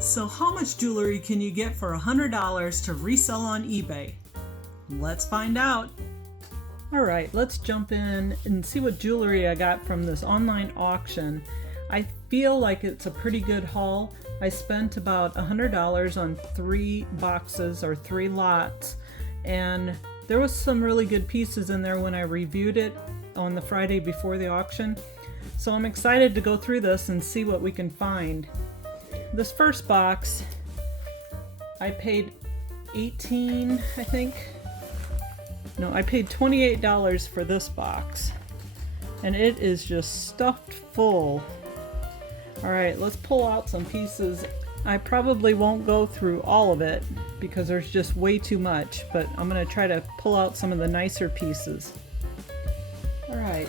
So how much jewelry can you get for $100 to resell on eBay? Let's find out. Alright, let's jump in and see what jewelry I got from this online auction. I feel like it's a pretty good haul. I spent about $100 on 3 boxes or 3 lots, and there was some really good pieces in there when I reviewed it on the Friday before the auction. So I'm excited to go through this and see what we can find. This first box, I paid $18, I think. No, I paid $28 for this box. And it is just stuffed full. Alright, let's pull out some pieces. I probably won't go through all of it because there's just way too much, but I'm going to try to pull out some of the nicer pieces. Alright.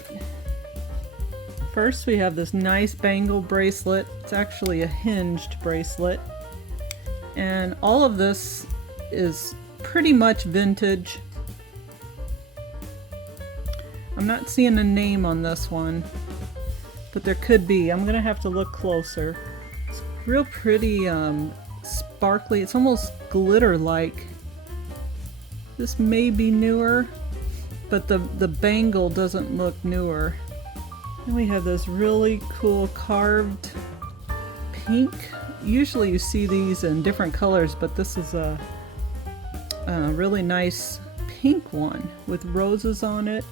First we have this nice bangle bracelet. It's actually a hinged bracelet. And all of this is pretty much vintage. I'm not seeing a name on this one, but there could be. I'm gonna have to look closer. It's real pretty, sparkly. It's almost glitter-like. This may be newer, but the bangle doesn't look newer. And we have this really cool carved pink. Usually you see these in different colors, but this is a really nice pink one with roses on it.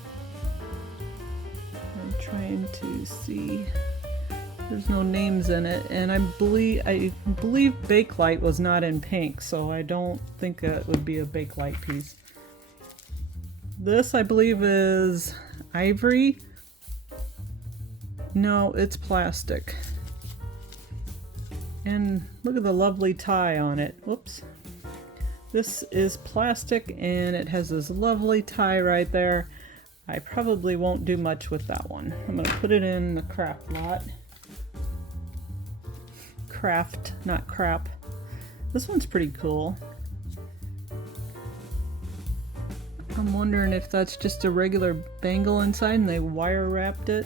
I'm trying to see. There's no names in it, and I believe Bakelite was not in pink, so I don't think it would be a Bakelite piece. This, I believe, is ivory. No, it's plastic. And look at the lovely tie on it. Whoops. This is plastic and it has this lovely tie right there. I probably won't do much with that one. I'm going to put it in the craft lot. Craft, not crap. This one's pretty cool. I'm wondering if that's just a regular bangle inside and they wire wrapped it.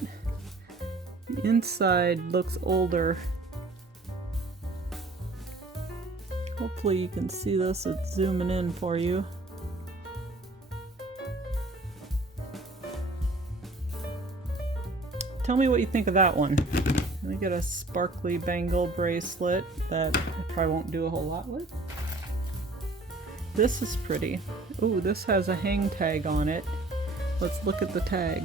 The inside looks older. Hopefully you can see this, it's zooming in for you. Tell me what you think of that one. I get a sparkly bangle bracelet that I probably won't do a whole lot with. This is pretty. Ooh, this has a hang tag on it. Let's look at the tag.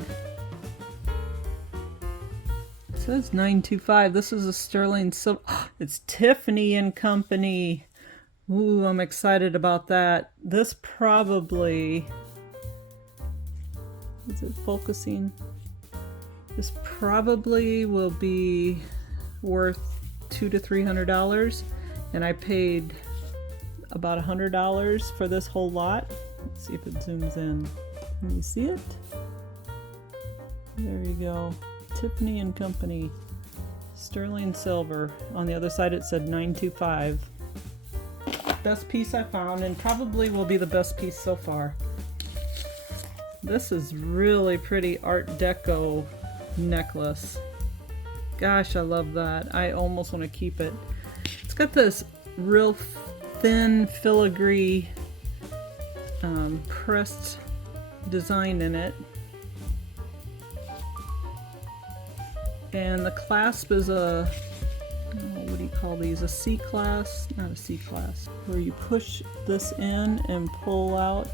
It says 925. This is a sterling silver. It's Tiffany and Company. Ooh, I'm excited about that. This probably... Is it focusing? This probably will be worth $200 to $300, and I paid about $100 for this whole lot. Let's see if it zooms in. Can you see it? There you go. Tiffany and Company. Sterling silver. On the other side it said 925. Best piece I found, and probably will be the best piece so far. This is really pretty Art Deco necklace. Gosh, I love that. I almost want to keep it. It's got this real thin filigree pressed design in it. And the clasp is a, what do you call these? A C-clasp? Not a C-clasp. Where you push this in and pull out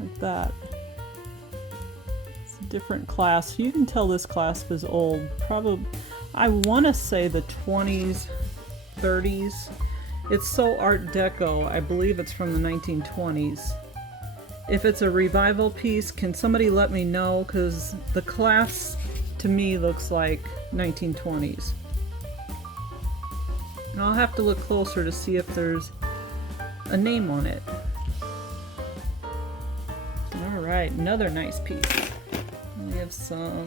like that. It's a different clasp. You can tell this clasp is old. Probably, I want to say the 20s, 30s. It's so Art Deco. I believe it's from the 1920s. If it's a revival piece, can somebody let me know? Because the clasp to me looks like 1920s. And I'll have to look closer to see if there's a name on it. Alright, another nice piece. We have some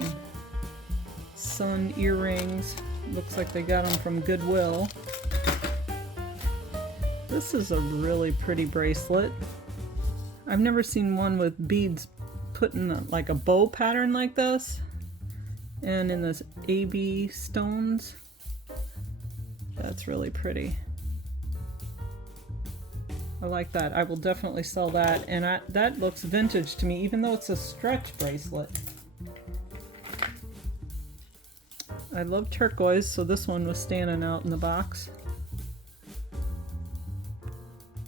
sun earrings. Looks like they got them from Goodwill. This is a really pretty bracelet. I've never seen one with beads put in like a bow pattern like this. And in this AB stones. That's really pretty. I like that. I will definitely sell that, and that looks vintage to me, even though it's a stretch bracelet. I love turquoise, so this one was standing out in the box.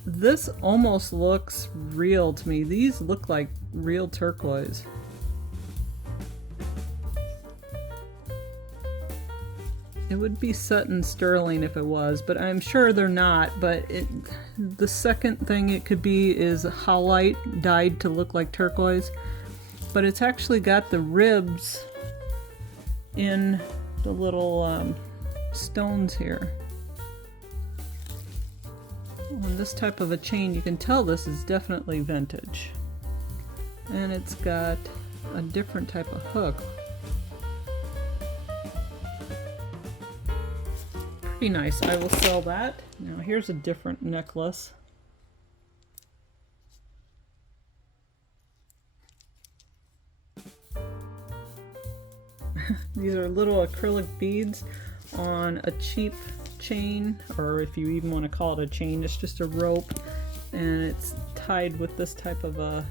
This almost looks real to me. These look like real turquoise. It would be set in sterling if it was, but I'm sure they're not. But the second thing it could be is howlite dyed to look like turquoise. But it's actually got the ribs in the little stones here. On this type of a chain, you can tell this is definitely vintage. And it's got a different type of hook. Pretty nice. I will sell that. Now here's a different necklace. These are little acrylic beads on a cheap chain, or if you even want to call it a chain, it's just a rope, and it's tied with this type of a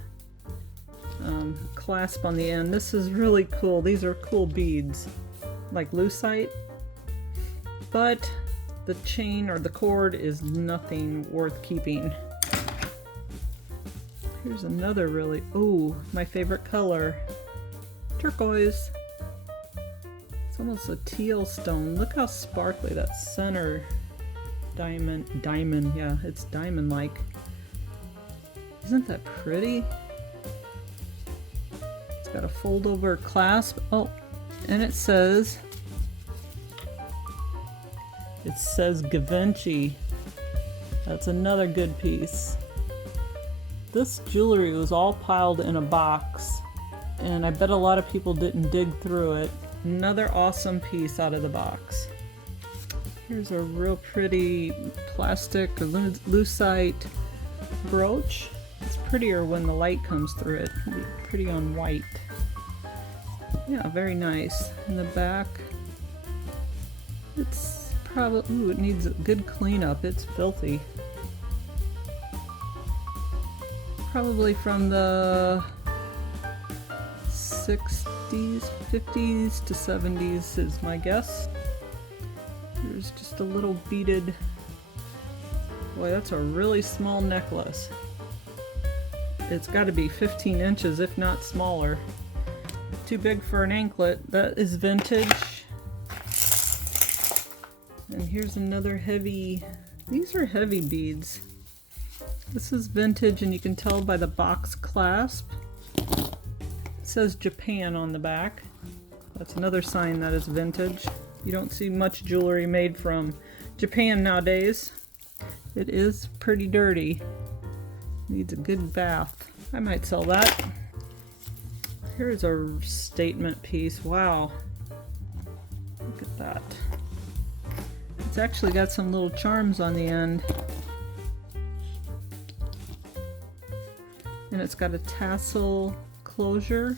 clasp on the end. This is really cool. These are cool beads, like lucite. But the chain or the cord is nothing worth keeping. Here's another really, oh, my favorite color, turquoise. It's almost a teal stone. Look how sparkly that center diamond, yeah, it's diamond-like. Isn't that pretty? It's got a fold-over clasp. Oh, and it says Givenchy. That's another good piece. This jewelry was all piled in a box, and I bet a lot of people didn't dig through it. Another awesome piece out of the box. Here's a real pretty plastic or lucite brooch. It's prettier when the light comes through it. It'll be pretty on white. Yeah, very nice. In the back, it's probably, ooh, it needs a good cleanup. It's filthy. Probably from the 60s, 50s to 70s is my guess. There's just a little beaded, boy, that's a really small necklace. It's got to be 15 inches, if not smaller. Too big for an anklet. That is vintage. And here's another heavy, these are heavy beads. This is vintage, and you can tell by the box clasp. It says Japan on the back. That's another sign that is vintage. You don't see much jewelry made from Japan nowadays. It is pretty dirty. Needs a good bath. I might sell that. Here's a statement piece. Wow. Look at that. It's actually got some little charms on the end. And it's got a tassel closure.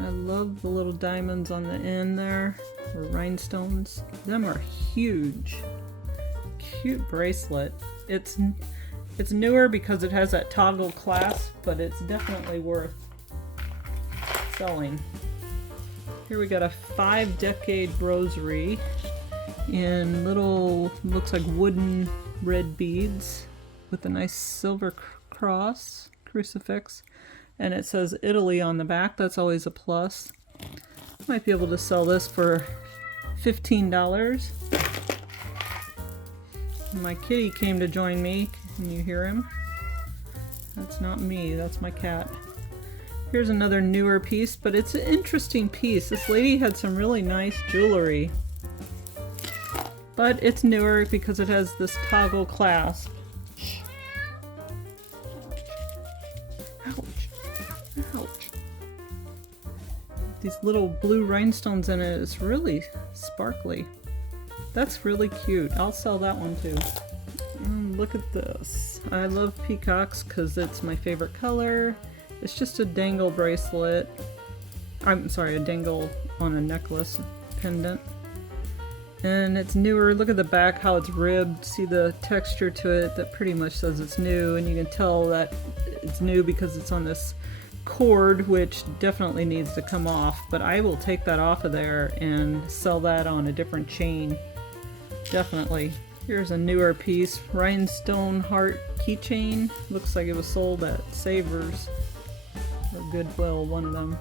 I love the little diamonds on the end there, or rhinestones. Them are huge. Cute bracelet. It's newer because it has that toggle clasp, but it's definitely worth selling. Here we got a 5-decade rosary in little, looks like wooden red beads with a nice silver cross, crucifix, and it says Italy on the back. That's always a plus. Might be able to sell this for $15. My kitty came to join me. Can you hear him? That's not me, that's my cat. Here's another newer piece, but it's an interesting piece. This lady had some really nice jewelry. But it's newer because it has this toggle clasp. Ouch. Ouch. These little blue rhinestones in it. It's really sparkly. That's really cute. I'll sell that one too. Look at this. I love peacocks because it's my favorite color. It's just a dangle bracelet. I'm sorry, a dangle on a necklace. pendant. And it's newer. Look at the back, how it's ribbed. See the texture to it? That pretty much says it's new, and you can tell that it's new because it's on this cord, which definitely needs to come off. But I will take that off of there and sell that on a different chain. Definitely. Here's a newer piece. Rhinestone heart keychain. Looks like it was sold at Savers or Goodwill, one of them.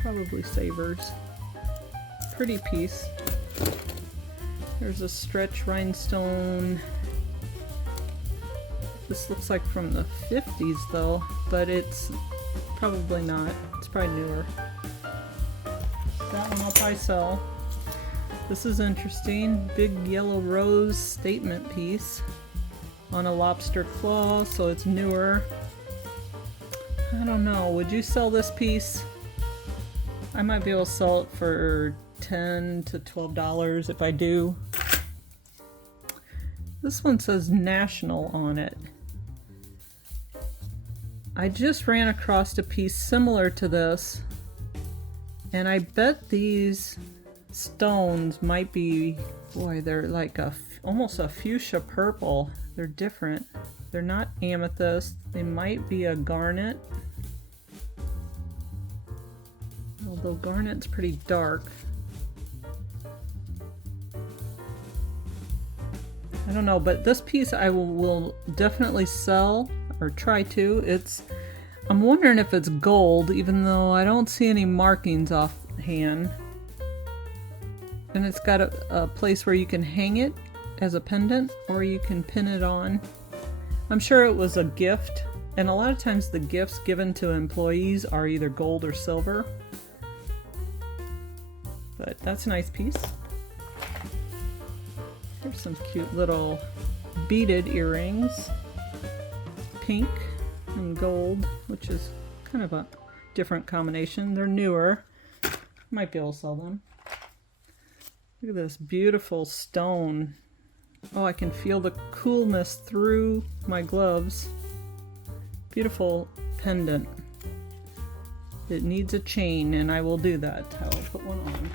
Probably Savers. Pretty piece. There's a stretch rhinestone. This looks like from the 50s though, but it's probably not. It's probably newer. That one I'll probably sell. This is interesting. Big yellow rose statement piece on a lobster claw, so it's newer. I don't know. Would you sell this piece? I might be able to sell it for $10 to $12 if I do. This one says National on it. I just ran across a piece similar to this, and I bet these stones might be, boy, they're like almost a fuchsia purple. They're different. They're not amethyst. They might be a garnet. Although garnet's pretty dark. I don't know, but this piece I will definitely sell, or try to. I'm wondering if it's gold, even though I don't see any markings offhand. And it's got a place where you can hang it as a pendant, or you can pin it on. I'm sure it was a gift, and a lot of times the gifts given to employees are either gold or silver. But that's a nice piece. Here's some cute little beaded earrings. Pink and gold, which is kind of a different combination. They're newer. Might be able to sell them. Look at this beautiful stone. Oh, I can feel the coolness through my gloves. Beautiful pendant. It needs a chain, and I will do that. I will put one on.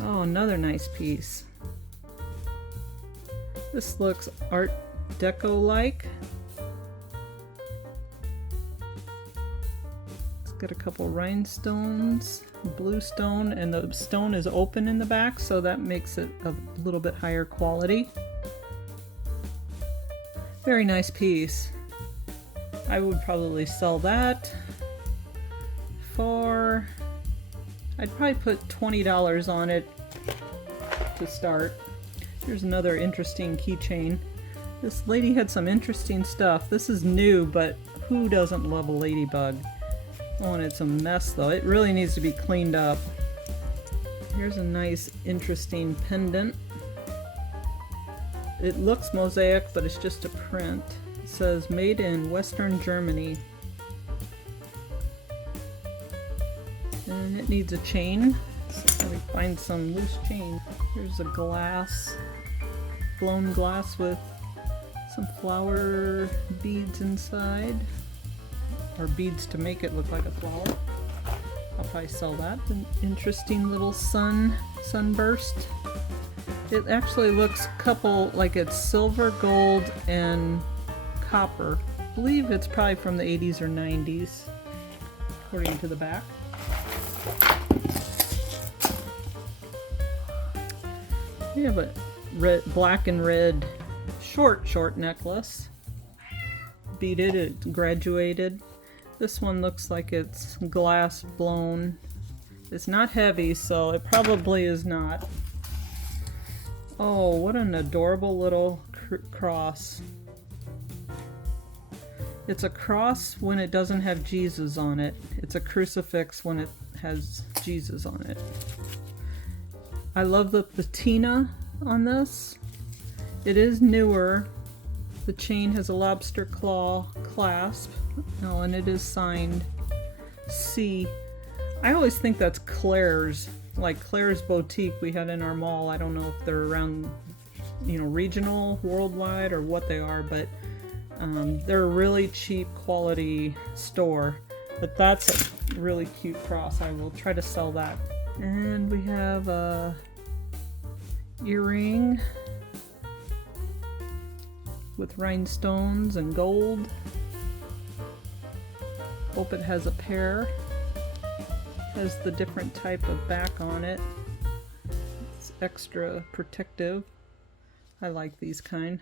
Oh, another nice piece. This looks Art Deco-like. It's got a couple rhinestones, blue stone, and the stone is open in the back, so that makes it a little bit higher quality. Very nice piece. I would probably sell that for, I'd probably put $20 on it to start. Here's another interesting keychain. This lady had some interesting stuff. This is new, but who doesn't love a ladybug? Oh, and it's a mess though. It really needs to be cleaned up. Here's a nice, interesting pendant. It looks mosaic, but it's just a print. It says made in Western Germany. And it needs a chain. So let me find some loose chain. Here's a glass, blown glass with some flower beads inside. Or beads to make it look like a flower. I'll probably sell that. An interesting little sunburst. It actually looks like it's silver, gold, and copper. I believe it's probably from the 80s or 90s, according to the back. We have a black and red short necklace. Beaded, it graduated. This one looks like it's glass blown. It's not heavy, so it probably is not. Oh, what an adorable little cross. It's a cross when it doesn't have Jesus on it. It's a crucifix when it has Jesus on it. I love the patina on this. It is newer. The chain has a lobster claw clasp. Oh, and it is signed C. I always think that's Claire's, like Claire's Boutique we had in our mall. I don't know if they're around, regional, worldwide, or what they are, but they're a really cheap quality store. But that's a really cute cross. I will try to sell that And we have a earring with rhinestones and gold. Hope it has a pair. Has the different type of back on it. It's extra protective. I like these kind.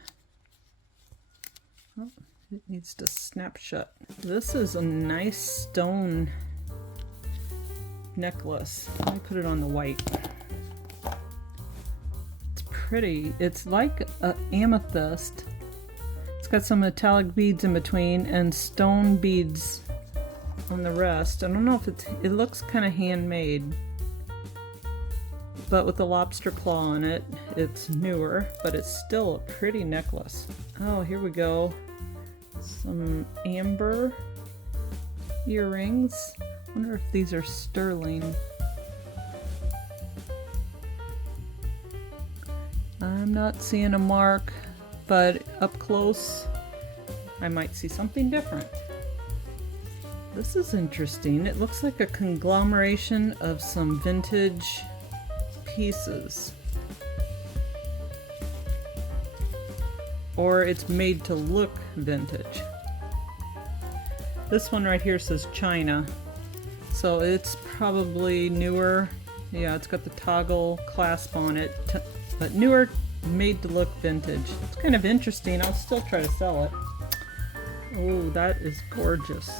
Oh, it needs to snap shut. This is a nice stone necklace. Let me put it on the white. It's pretty. It's like an amethyst. It's got some metallic beads in between and stone beads on the rest. I don't know if it looks kind of handmade, but with the lobster claw on it, it's newer, but it's still a pretty necklace. Oh, here we go. Some amber earrings. I wonder if these are sterling. I'm not seeing a mark, but up close I might see something different. This is interesting. It looks like a conglomeration of some vintage pieces. Or it's made to look vintage. This one right here says China, so it's probably newer. Yeah, it's got the toggle clasp on it, but newer, made to look vintage. It's kind of interesting. I'll still try to sell it. Oh, that is gorgeous.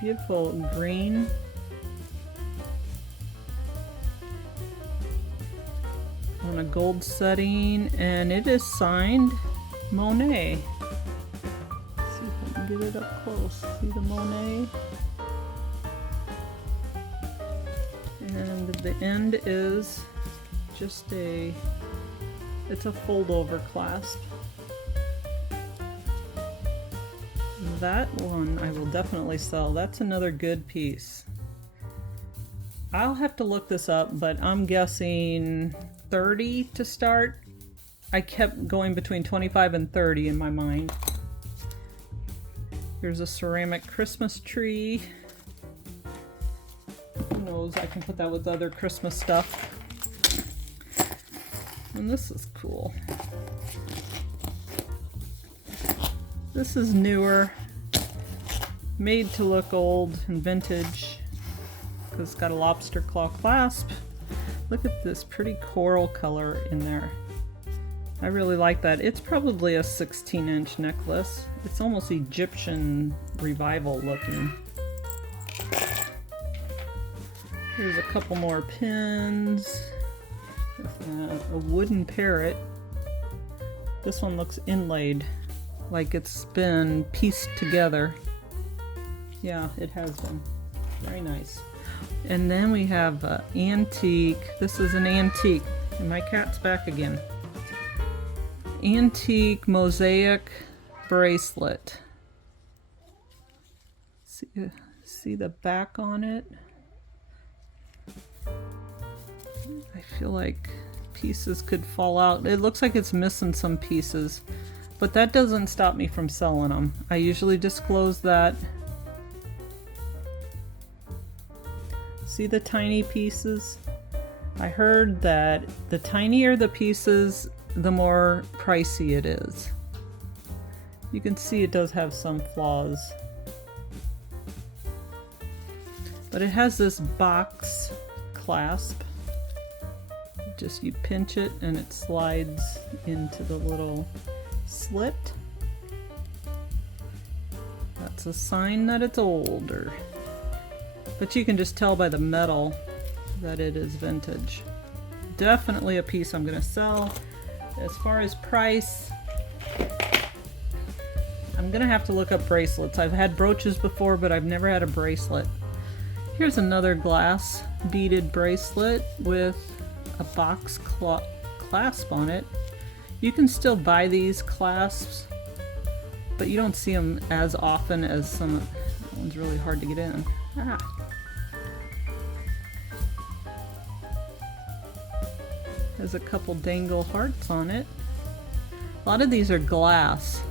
Beautiful green. On a gold setting, and it is signed Monet. Let's see if I can get it up close. See the Monet? And the end is just it's a fold over clasp. That one I will definitely sell. That's another good piece. I'll have to look this up, but I'm guessing 30 to start. I kept going between 25 and 30 in my mind. Here's a ceramic Christmas tree. Who knows, I can put that with other Christmas stuff. And this is cool. This is newer, made to look old and vintage because it's got a lobster claw clasp. Look at this pretty coral color in there. I really like that. It's probably a 16-inch necklace. It's almost Egyptian revival looking. Here's a couple more pins. A wooden parrot. This one looks inlaid, like it's been pieced together. Yeah, it has been. Very nice. And then we have antique. This is an antique. And my cat's back again. Antique mosaic bracelet. See the back on it? I feel like pieces could fall out. It looks like it's missing some pieces, but that doesn't stop me from selling them. I usually disclose that. See the tiny pieces? I heard that the tinier the pieces, the more pricey it is. You can see it does have some flaws. But it has this box clasp. Just you pinch it and it slides into the little slit. That's a sign that it's older. But you can just tell by the metal that it is vintage. Definitely a piece I'm gonna sell. As far as price, I'm gonna have to look up bracelets. I've had brooches before, but I've never had a bracelet. Here's another glass beaded bracelet with a box clasp on it. You can still buy these clasps, but you don't see them as often as some. That one's really hard to get in. Ah. Has a couple dangle hearts on it. A lot of these are glass.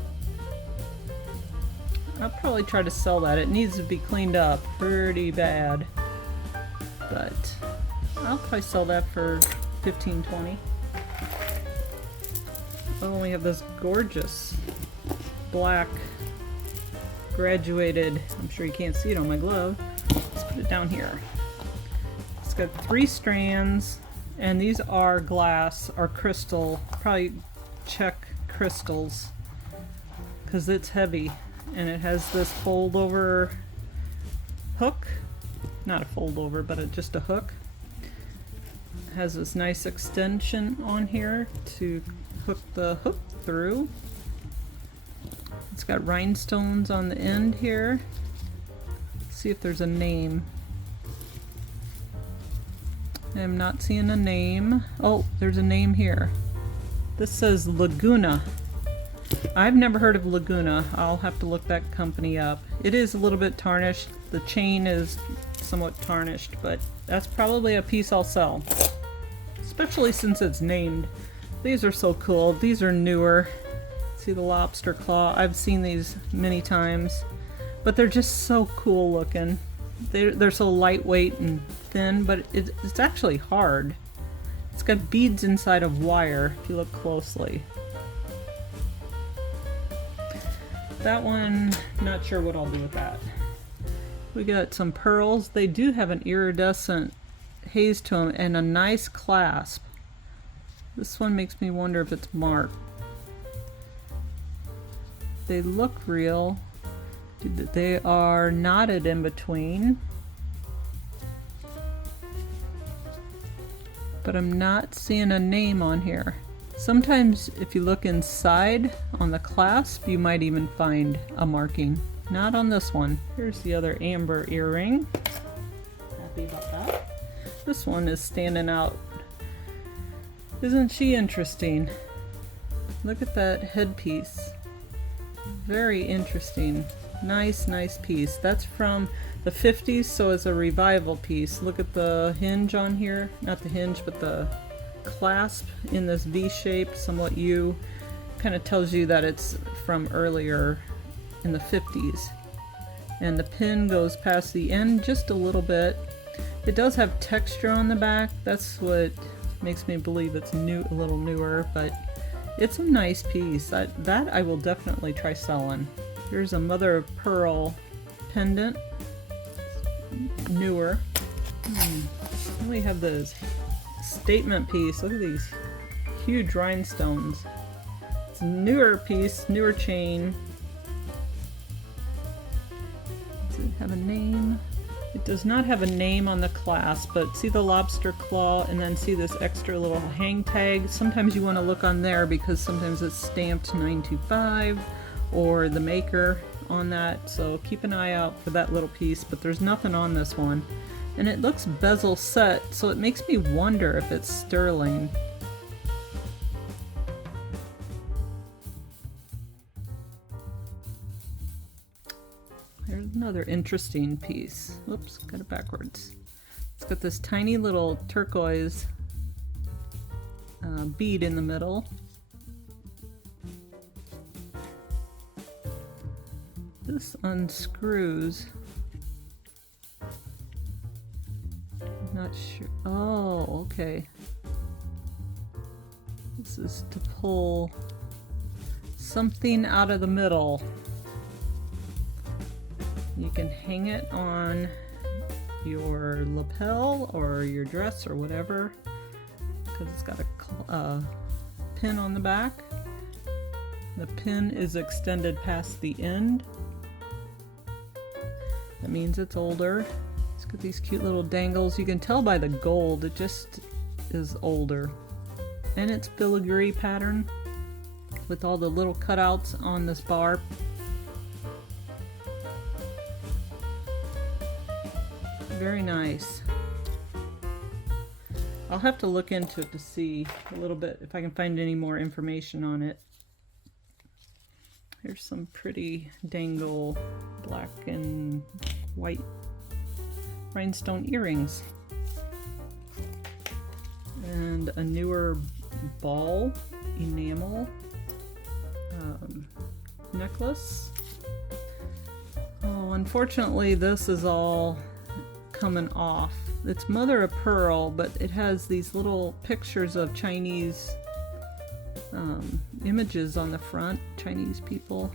I'll probably try to sell that. It needs to be cleaned up pretty bad, but I'll probably sell that for 15, 20. Oh, we have this gorgeous black graduated, I'm sure you can't see it on my glove. Let's put it down here. It's got 3 strands, and these are glass or crystal, probably check crystals, because it's heavy, and it has this fold over hook, not a fold over, but just a hook. It has this nice extension on here to hook the hook through. It's got rhinestones on the end here. Let's see if there's a name. I'm not seeing a name. Oh, there's a name here. This says Laguna. I've never heard of Laguna. I'll have to look that company up. It is a little bit tarnished. The chain is somewhat tarnished, but that's probably a piece I'll sell. Especially since it's named. These are so cool. These are newer. See the lobster claw? I've seen these many times, but they're just so cool looking. They're so lightweight and thin, but it's actually hard. It's got beads inside of wire, if you look closely. That one, not sure what I'll do with that. We got some pearls. They do have an iridescent haze to them and a nice clasp. This one makes me wonder if it's marked. They look real. They are knotted in between. But I'm not seeing a name on here. Sometimes if you look inside on the clasp, you might even find a marking. Not on this one. Here's the other amber earring. Happy about that. This one is standing out. Isn't she interesting? Look at that headpiece. Very interesting. Nice, nice piece. That's from the 50s, so it's a revival piece. Look at the hinge on here. Not the hinge, but the clasp in this V shape, somewhat U. Kind of tells you that it's from earlier in the 50s. And the pin goes past the end just a little bit. It does have texture on the back. That's what makes me believe it's new, a little newer, but it's a nice piece. That I will definitely try selling. Here's a mother of pearl pendant. Newer. Then we have this statement piece. Look at these huge rhinestones. It's a newer piece, newer chain. Does it have a name? It does not have a name on the clasp, but see the lobster claw and then see this extra little hang tag. Sometimes you want to look on there because sometimes it's stamped 925 or the maker on that, so keep an eye out for that little piece, but there's nothing on this one. And it looks bezel set, so it makes me wonder if it's sterling. There's another interesting piece. Whoops, got it backwards. It's got this tiny little turquoise bead in the middle. This unscrews. Not sure. Oh, okay. This is to pull something out of the middle. You can hang it on your lapel or your dress or whatever, because it's got a pin on the back. The pin is extended past the end. That means it's older. It's got these cute little dangles. You can tell by the gold, it just is older. And it's filigree pattern with all the little cutouts on this bar. Very nice. I'll have to look into it to see a little bit if I can find any more information on it. Here's some pretty dangle black and white rhinestone earrings. And a newer ball enamel necklace. Oh, unfortunately this is all coming off. It's mother of pearl, but it has these little pictures of Chinese images on the front. Chinese people,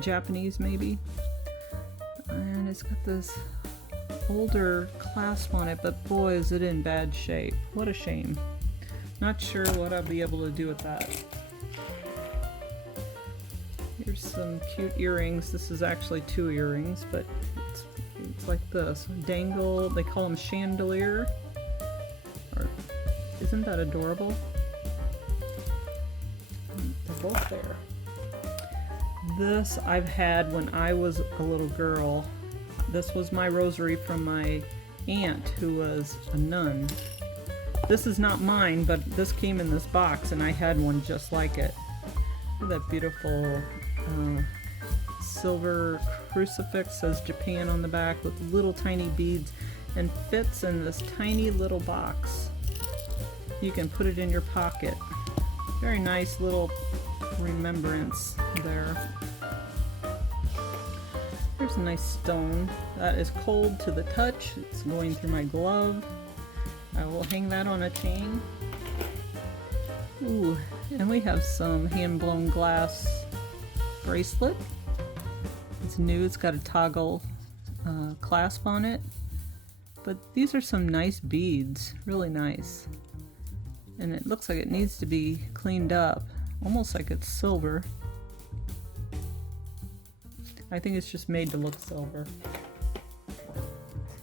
Japanese maybe. And it's got this older clasp on it, but boy is it in bad shape. What a shame. Not sure what I'll be able to do with that. Here's some cute earrings. This is actually 2 earrings, but it's like this. Dangle, they call them chandelier. Or, isn't that adorable? They're both there. This I've had when I was a little girl. This was my rosary from my aunt who was a nun. This is not mine, but this came in this box and I had one just like it. Look at that beautiful silver crucifix, says Japan on the back with little tiny beads and fits in this tiny little box. You can put it in your pocket. Very nice little remembrance there. Here's a nice stone. That is cold to the touch. It's going through my glove. I will hang that on a chain. Ooh, and we have some hand-blown glass bracelet. It's new. It's got a toggle clasp on it. But these are some nice beads. Really nice. And it looks like it needs to be cleaned up. Almost like it's silver. I think it's just made to look silver.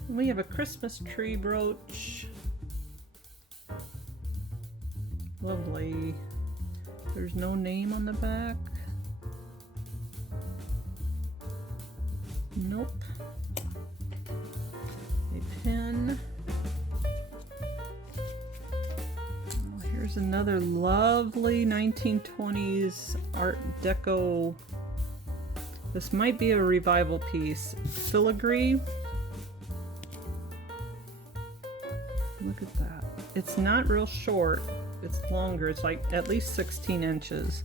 And we have a Christmas tree brooch. Lovely. There's no name on the back. Nope. A pin. Oh, here's another lovely 1920s Art Deco. This might be a revival piece. Filigree. Look at that. It's not real short. It's longer. It's like at least 16 inches.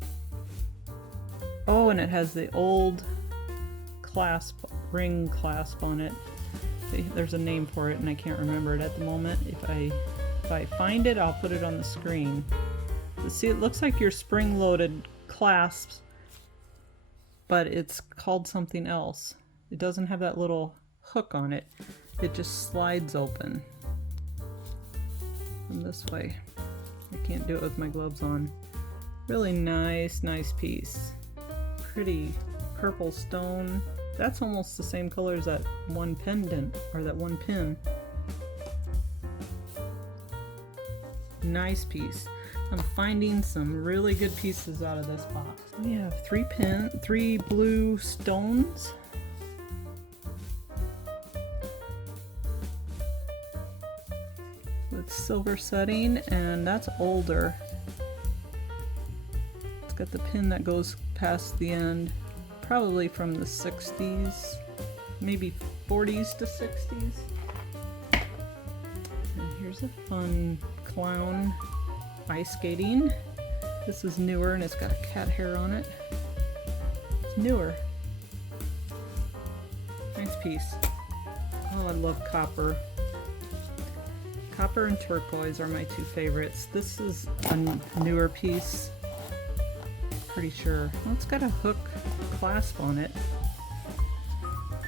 Oh, and it has the old clasp, ring clasp on it. There's a name for it and I can't remember it at the moment. If I find it, I'll put it on the screen. See, it looks like your spring-loaded clasps, but it's called something else. It doesn't have that little hook on it. It just slides open from this way. I can't do it with my gloves on. Really nice piece. Pretty purple stone. That's almost the same color as that one pendant, or that one pin. Nice piece. I'm finding some really good pieces out of this box. We have 3 blue stones. With silver setting, and that's older. It's got the pin that goes past the end. Probably from the 60s, maybe 40s to 60s. And here's a fun clown ice skating. This is newer and it's got a cat hair on it. It's newer. Nice piece. Oh, I love copper. Copper and turquoise are my 2 favorites. This is a newer piece. Pretty sure. Well, it's got a hook clasp on it.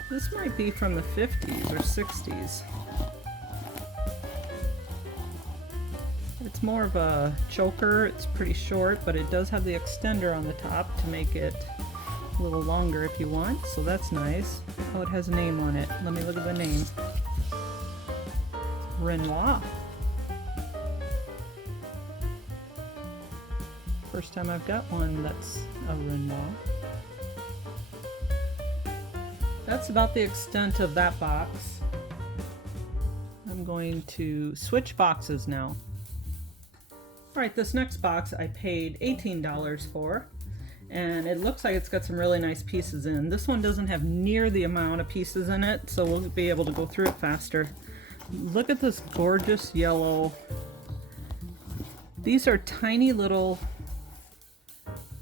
This might be from the 50s or 60s. It's more of a choker. It's pretty short, but it does have the extender on the top to make it a little longer if you want, so that's nice. Oh, it has a name on it. Let me look at the name. Renoir. First time I've got one that's a Renoir. That's about the extent of that box. I'm going to switch boxes now. Alright, this next box I paid $18 for, and it looks like it's got some really nice pieces in. This one doesn't have near the amount of pieces in it, so we'll be able to go through it faster. Look at this gorgeous yellow. These are tiny little,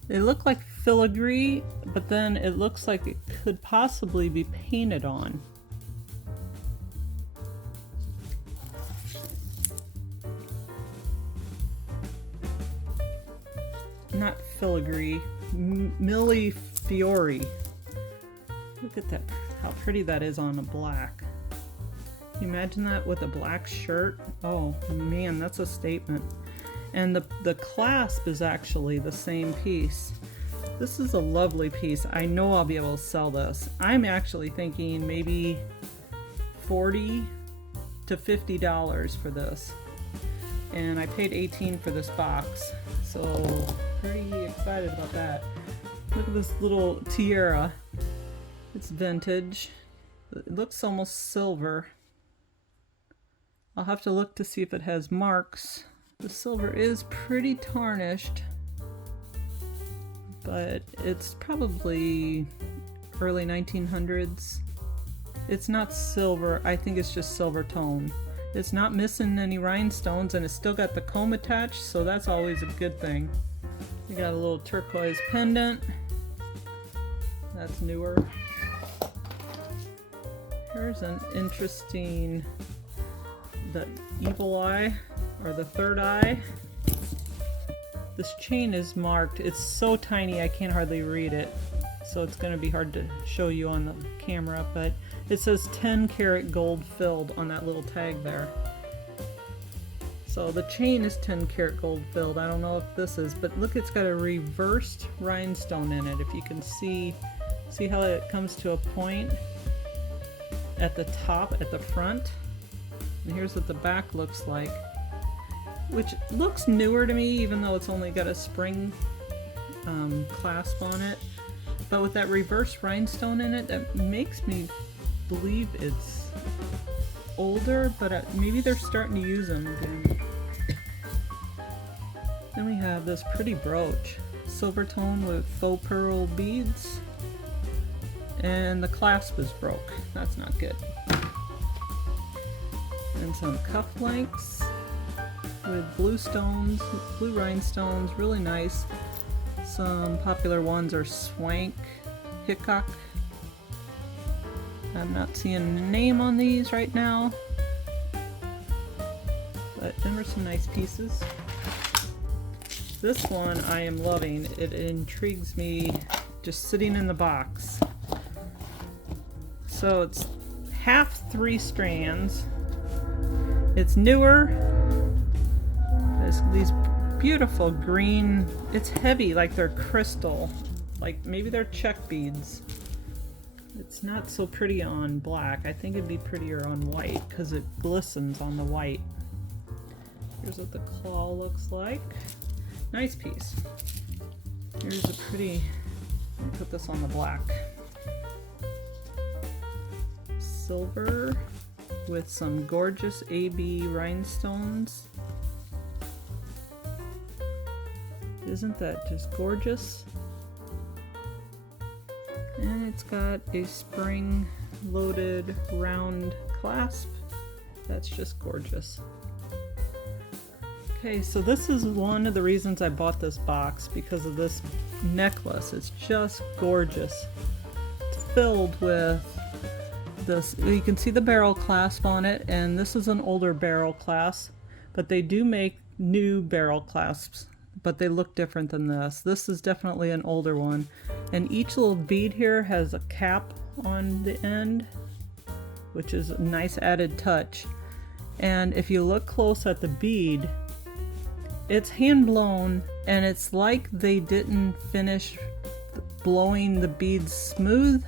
they look like filigree, but then it looks like it could possibly be painted on. not filigree, Millefiori. Look at that, how pretty that is on a black. Can you imagine that with a black shirt? Oh man, that's a statement. And the clasp is actually the same piece. This is a lovely piece. I know I'll be able to sell this. I'm actually thinking maybe $40 to $50 for this. And I paid $18 for this box. So pretty excited about that. Look at this little tiara. It's vintage. It looks almost silver. I'll have to look to see if it has marks. The silver is pretty tarnished, but it's probably early 1900s. It's not silver, I think it's just silver tone. It's not missing any rhinestones and it's still got the comb attached, so that's always a good thing. We got a little turquoise pendant. That's newer. Here's an interesting, the evil eye, or the third eye. This chain is marked. It's so tiny I can't hardly read it, so it's going to be hard to show you on the camera, but it says 10 karat gold filled on that little tag there. So the chain is 10 karat gold filled. I don't know if this is, but look, it's got a reversed rhinestone in it. If you can see how it comes to a point at the top, at the front. And here's what the back looks like, which looks newer to me, even though it's only got a spring clasp on it. But with that reverse rhinestone in it, that makes me believe it's older, but maybe they're starting to use them again. Then we have this pretty brooch, silver tone with faux pearl beads, and the clasp is broke. That's not good. And some cufflinks with blue stones, blue rhinestones, really nice. Some popular ones are Swank, Hickok. I'm not seeing a name on these right now, but then were some nice pieces. This one I am loving. It intrigues me just sitting in the box. So it's half 3 strands. It's newer. There's these beautiful green, it's heavy like they're crystal, like maybe they're check beads. It's not so pretty on black. I think it'd be prettier on white because it glistens on the white. Here's what the claw looks like. Nice piece. Here's a pretty, let me put this on the black. Silver with some gorgeous AB rhinestones. Isn't that just gorgeous? And it's got a spring-loaded round clasp. That's just gorgeous. Okay, so this is one of the reasons I bought this box, because of this necklace. It's just gorgeous. It's filled with this, you can see the barrel clasp on it, and this is an older barrel clasp, but they do make new barrel clasps, but they look different than this. This is definitely an older one. And each little bead here has a cap on the end, which is a nice added touch. And if you look close at the bead, it's hand blown, and it's like they didn't finish blowing the beads smooth,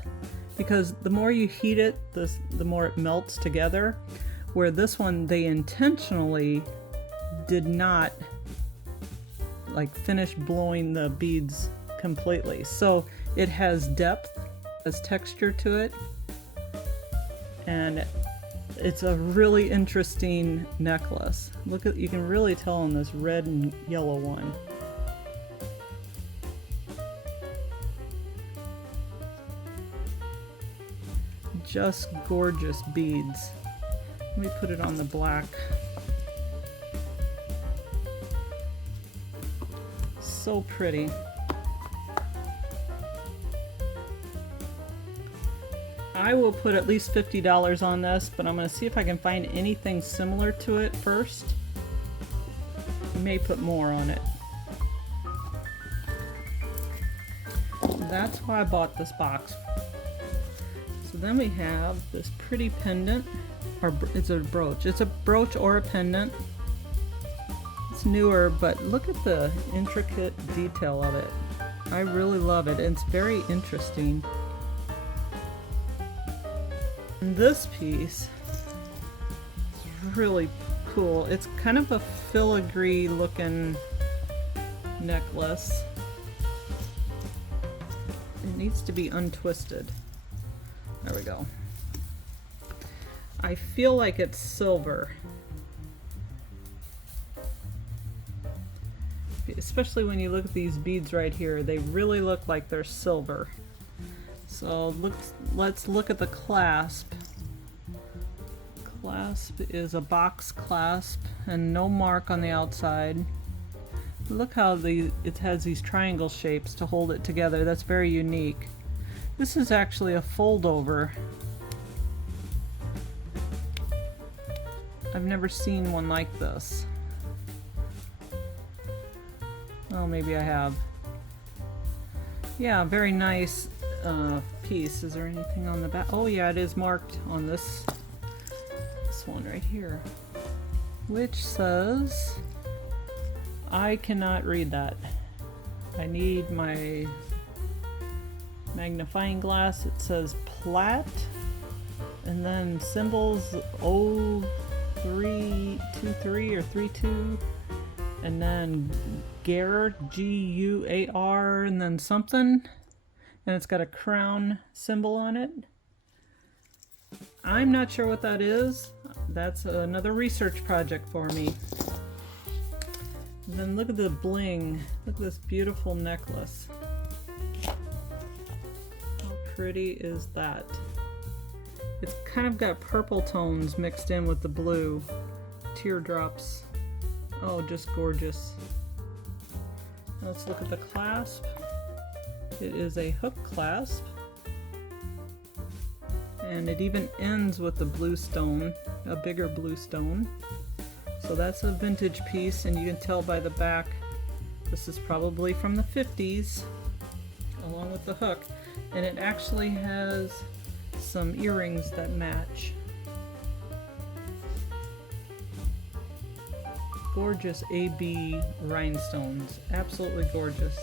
because the more you heat it, the more it melts together. Where this one, they intentionally did not like finish blowing the beads completely. So it has depth, has texture to it, and it's a really interesting necklace. Look at, you can really tell on this red and yellow one. Just gorgeous beads. Let me put it on the black. So pretty. I will put at least $50 on this, but I'm going to see if I can find anything similar to it first. I may put more on it. that's why I bought this box. So then we have this pretty pendant, or it's a brooch. It's a brooch or a pendant. It's newer, but look at the intricate detail of it. I really love it. It's very interesting. And this piece is really cool. It's kind of a filigree looking necklace. It needs to be untwisted. There we go. I feel like it's silver. Especially when you look at these beads right here, they really look like they're silver. So let's look at the clasp. Clasp is a box clasp and no mark on the outside. Look how it has these triangle shapes to hold it together. That's very unique. This is actually a fold over. I've never seen one like this. Oh, maybe I have. Yeah, very nice piece. Is there anything on the back? Oh yeah, it is marked on this one right here, which says, I cannot read that. I need my magnifying glass. It says Plat, and then symbols 0323 or 32, and then Guar, G-U-A-R, and then something, and it's got a crown symbol on it. I'm not sure what that is. That's another research project for me. And then look at the bling. Look at this beautiful necklace. How pretty is that? It's kind of got purple tones mixed in with the blue. Teardrops. Oh, just gorgeous. Let's look at the clasp. It is a hook clasp. And it even ends with the blue stone, a bigger blue stone. So that's a vintage piece, and you can tell by the back, this is probably from the 50s, along with the hook. And it actually has some earrings that match. Gorgeous AB rhinestones, absolutely gorgeous.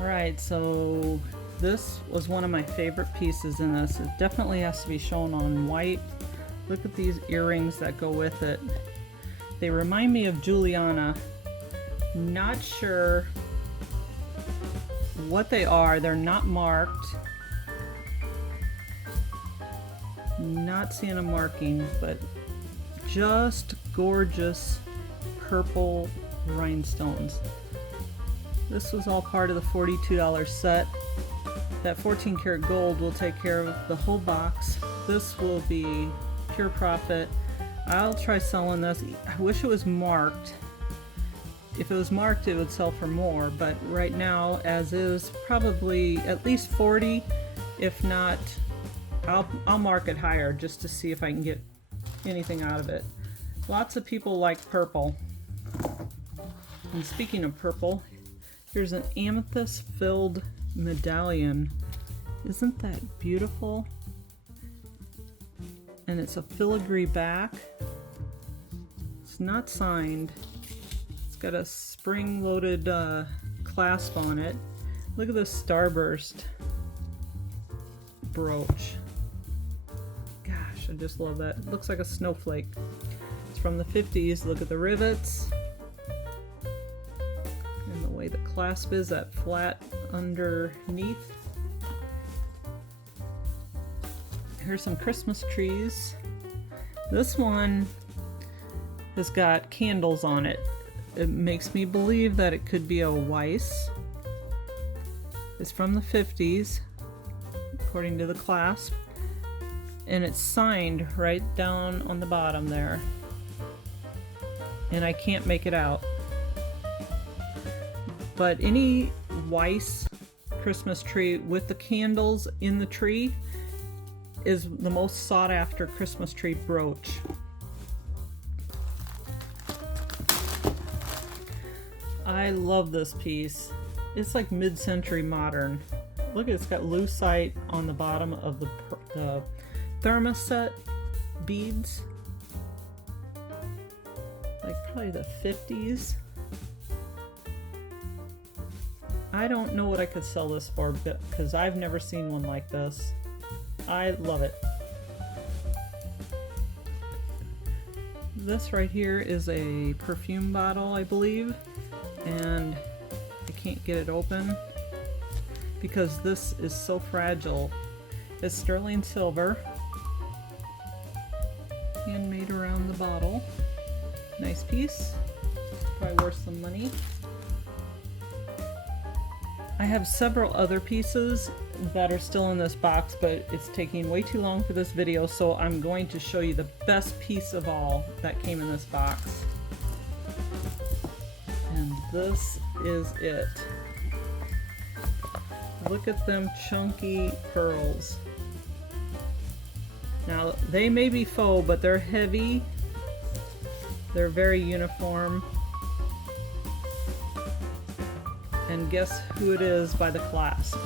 Alright, so this was one of my favorite pieces in this. It definitely has to be shown on white. Look at these earrings that go with it. They remind me of Juliana. Not sure what they are. They're not marked. Not seeing a marking, but just gorgeous purple rhinestones. This was all part of the $42 set. That 14 karat gold will take care of the whole box. This will be pure profit. I'll try selling this. I wish it was marked. If it was marked, it would sell for more, but right now, as is, probably at least 40. If not, I'll mark it higher just to see if I can get anything out of it. Lots of people like purple. And speaking of purple, here's an amethyst filled medallion. Isn't that beautiful? And it's a filigree back. It's not signed. It's got a spring-loaded clasp on it. Look at this starburst brooch. Gosh, I just love that. It looks like a snowflake. It's from the 50s. Look at the rivets. And the way the clasp is, that flat underneath. Here's some Christmas trees. This one has got candles on it. It makes me believe that it could be a Weiss. It's from the 50s, according to the clasp. And it's signed right down on the bottom there. And I can't make it out. But any Weiss Christmas tree with the candles in the tree is the most sought after Christmas tree brooch. I love this piece. It's like mid-century modern. Look, it's got lucite on the bottom of the thermoset beads. Like probably the 50s. I don't know what I could sell this for because I've never seen one like this. I love it. This right here is a perfume bottle, I believe, and I can't get it open because this is so fragile. It's sterling silver, handmade around the bottle. Nice piece, probably worth some money. I have several other pieces that are still in this box, but it's taking way too long for this video, so I'm going to show you the best piece of all that came in this box. And this is it. Look at them chunky pearls. Now, they may be faux, but they're heavy. They're very uniform. And guess who it is by the clasp.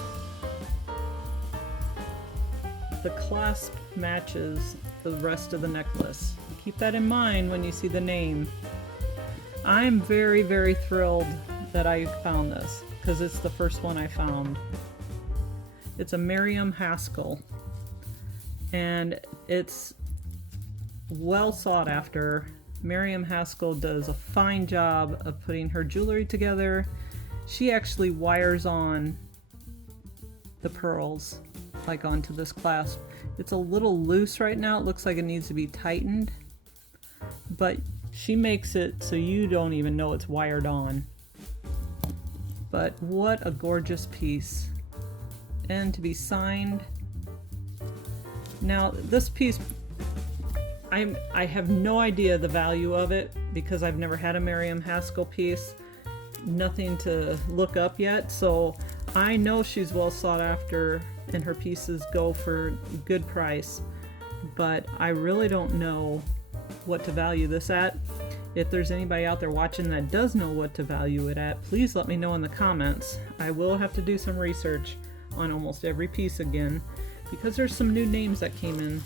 The clasp matches the rest of the necklace. Keep that in mind when you see the name. I'm very, very thrilled that I found this because it's the first one I found. It's a Miriam Haskell, and it's well sought after. Miriam Haskell does a fine job of putting her jewelry together. She actually wires on the pearls, like onto this clasp. It's a little loose right now. It looks like it needs to be tightened, but she makes it so you don't even know it's wired on. But what a gorgeous piece. And to be signed. Now this piece, I have no idea the value of it because I've never had a Miriam Haskell piece. Nothing to look up yet, so I know she's well sought after and her pieces go for a good price, but I really don't know what to value this at. If there's anybody out there watching that does know what to value it at, please let me know in the comments. I will have to do some research on almost every piece again because there's some new names that came in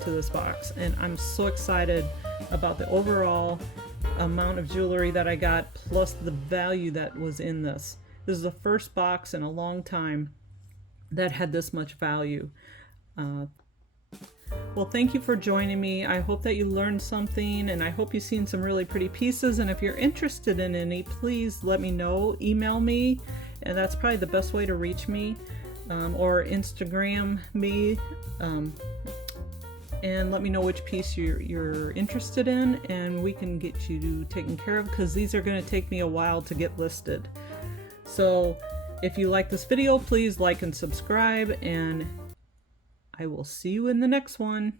to this box, and I'm so excited about the overall amount of jewelry that I got plus the value that was in this. This is the first box in a long time that had this much value. Well, thank you for joining me. I hope that you learned something, and I hope you've seen some really pretty pieces, and if you're interested in any, please let me know. Email me, and that's probably the best way to reach me, or Instagram me. And let me know which piece you're interested in, and we can get you taken care of because these are going to take me a while to get listed. So if you like this video, please like and subscribe, and I will see you in the next one.